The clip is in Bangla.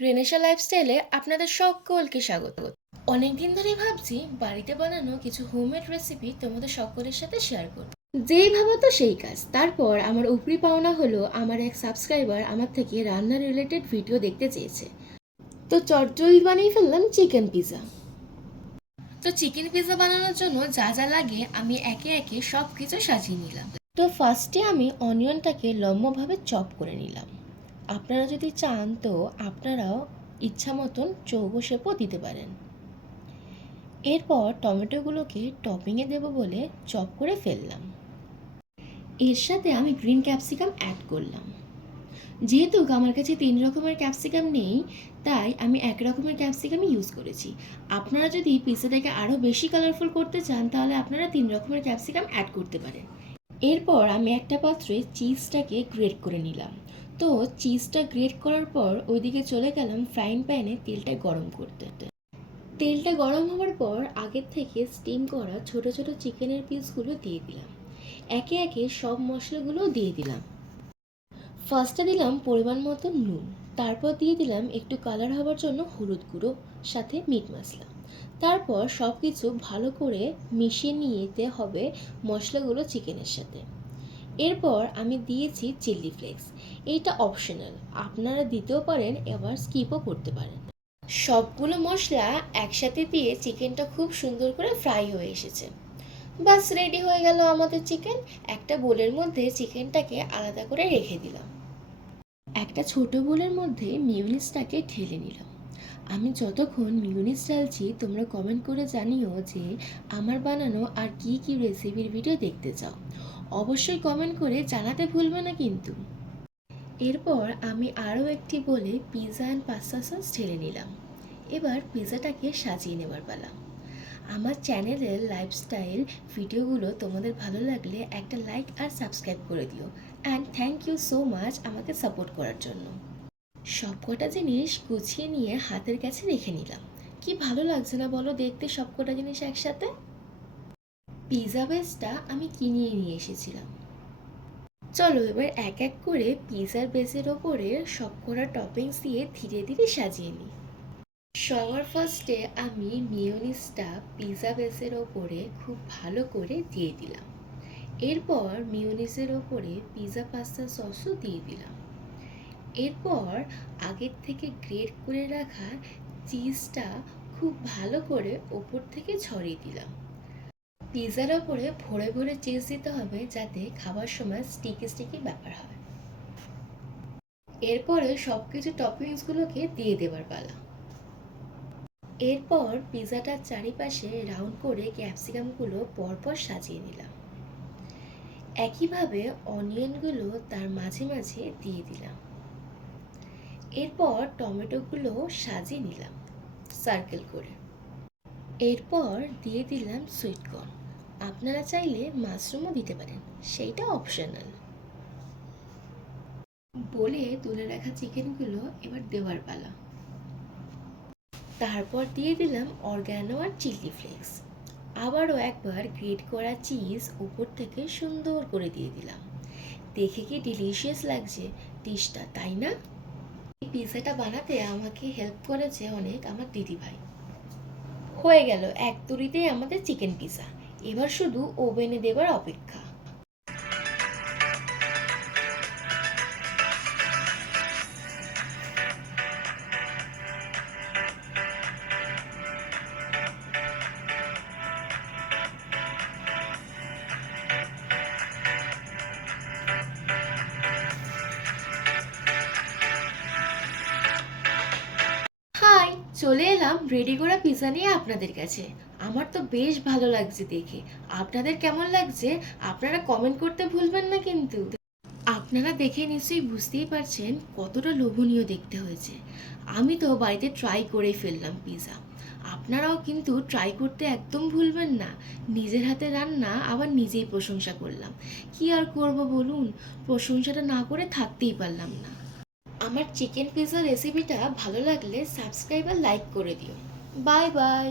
রেনেশা লাইফস্টাইলে আপনাদের সকলকে স্বাগত। অনেকদিন ধরে ভাবছি বাড়িতে বানানো কিছু হোমমেড রেসিপি তোমাদের সকলের সাথে শেয়ার করব। যেই ভাবা তো সেই কাজ। তারপর আমার উপরি পাওনা হলো আমার এক সাবস্ক্রাইবার আমার থেকে রান্না রিলেটেড ভিডিও দেখতে চেয়েছে, তো চটজলদি বানিয়ে ফেললাম চিকেন পিৎজা। তো চিকেন পিৎজা বানানোর জন্য যা যা লাগে আমি একে একে সব কিছু সাজিয়ে নিলাম। তো ফার্স্টে আমি অনিয়নটাকে লম্বাভাবে চপ করে নিলাম। আপনারা যদি চান তো আপনারাও ইচ্ছা মতন চৌকো শেপও দিতে পারেন। এরপর টমেটোগুলোকে টপিংয়ে দেবো বলে চপ করে ফেললাম। এর সাথে আমি গ্রিন ক্যাপসিকাম অ্যাড করলাম। যেহেতু আমার কাছে 3 রকমের ক্যাপসিকাম নেই, তাই আমি 1 রকমের ক্যাপসিকামই ইউজ করেছি। আপনারা যদি পিৎজাটাকে আরও বেশি কালারফুল করতে চান তাহলে আপনারা 3 রকমের ক্যাপসিকাম অ্যাড করতে পারেন। এরপর আমি একটা পাত্রে চিজটাকে গ্রেট করে নিলাম। তো চিজটা গ্রেট করার পর ওইদিকে চলে গেলাম ফ্রাইং প্যানে তেলটা গরম করতে। তেলটা গরম হওয়ার পর আগের থেকে স্টিম করা ছোট ছোট চিকেনের পিসগুলো দিয়ে দিলাম। একে একে সব মশলাগুলো দিয়ে দিলাম। ফার্স্টে দিলাম পরিমাণ মতো নুন, তারপর দিয়ে দিলাম একটু কালার হওয়ার জন্য হলুদ গুঁড়ো, সাথে মিট মশলা। তারপর সব কিছু ভালো করে মিশিয়ে নিতে হবে মশলাগুলো চিকেনের সাথে। এরপর আমি দিয়েছি চিলি ফ্লেক্স। এইটা অপশনাল, আপনারা দিতেও পারেন, এবার স্কিপও করতে পারেন। সবগুলো মশলা একসাথে দিয়ে চিকেনটা খুব সুন্দর করে ফ্রাই হয়ে এসেছে। বাস রেডি হয়ে গেল আমাদের চিকেন। একটা বোলের মধ্যে চিকেনটাকে আলাদা করে রেখে দিলাম। একটা ছোট বোলের মধ্যে মিউনিসটাকে ঢেলে নিলাম। আমি যতক্ষণ মিউনিস ঢালছি তোমরা কমেন্ট করে জানিও যে আমার বানানো আর কি কি রেসিপির ভিডিও দেখতে চাও। অবশ্যই কমেন্ট করে জানাতে ভুলবে না কিন্তু। এরপর আমি আরও একটি বলে পিৎজা অ্যান্ড পাস্তা সস ঢেলে নিলাম। এবার পিৎজাটাকে সাজিয়ে নেবার পালা। আমার চ্যানেলের লাইফস্টাইল ভিডিওগুলো তোমাদের ভালো লাগলে একটা লাইক আর সাবস্ক্রাইব করে দিও। And thank you so much আমাকে সাপোর্ট করার জন্য। সবকটা জিনিস গুছিয়ে নিয়ে হাতের কাছে রেখে নিলাম। কি ভালো লাগছে না বলো দেখতে সবকটা জিনিস একসাথে? পিৎজা বেসটা আমি কিনে নিয়ে এসেছিলাম। চলো এবার এক এক করে পিৎজার বেসের ওপরে সবকটা টপিংস দিয়ে ধীরে ধীরে সাজিয়ে নিই। সবার ফার্স্টে আমি মিওনিজটা পিৎজা বেসের ওপরে খুব ভালো করে দিয়ে দিলাম। এরপর মিওনিজের ওপরে পিৎজা পাস্তা সসও দিয়ে দিলাম। এরপর আগের থেকে গ্রেট করে রাখা চিজটা খুব ভালো করে ওপর থেকে ছড়িয়ে দিলাম। পিৎজার ওপরে ভরে ভরে চিজ দিতে হবে যাতে খাবার সময় স্টিকি স্টিকি ব্যাপার হয়। এরপরে সব কিছু টপিংসগুলোকে দিয়ে দেবার পালা। এরপর পিৎজাটার চারিপাশে রাউন্ড করে ক্যাপসিকামগুলো পরপর সাজিয়ে নিলাম। একইভাবে অনিয়নগুলো তার মাঝে মাঝে দিয়ে দিলাম। এরপর টমেটোগুলো সাজিয়ে নিলাম সার্কেল করে। এরপর দিয়ে দিলাম সুইট কর্ন। আপনারা চাইলে মাশরুমও দিতে পারেন, সেইটা অপশনাল। বলে তুলে রাখা চিকেনগুলো এবার দেওয়ার পালা। তারপর দিয়ে দিলাম অরগ্যানো আর চিলি ফ্লেক্স। আবারও একবার গ্রেট করা চিজ উপর থেকে সুন্দর করে দিয়ে দিলাম। দেখে কি ডিলিশিয়াস লাগছে ডিশটা, তাই না? এই পিৎজাটা বানাতে আমাকে হেল্প করেছে অনেক আমার দিদিভাই। হয়ে গেল এক তুড়িতেই আমাদের চিকেন পিৎজা। এবার শুধু ওভেনে দেবার অপেক্ষা। হাই, চলে এলাম রেডি করা পিৎজা নিয়ে আপনাদের কাছে। আমার তো বেশ ভালো লাগছে দেখে। আপনাদের কেমন লাগছে আপনারা কমেন্ট করতে ভুলবেন না কিন্তু। আপনারা দেখে নিশ্চয়ই বুঝতেই পারছেন কতটা লোভনীয় দেখতে হয়েছে। আমি তো বাড়িতে ট্রাই করে ফেললাম পিৎজা। আপনারাও কিন্তু ট্রাই করতে একদম ভুলবেন না। নিজের হাতে রান্না আবার নিজেই প্রশংসা করলাম। কি আর করব বলুন, প্রশংসাটা না করে থাকতেই পারলাম না। আমার চিকেন পিৎজা রেসিপিটা ভালো লাগলে সাবস্ক্রাইব আর লাইক করে দিও। Bye bye.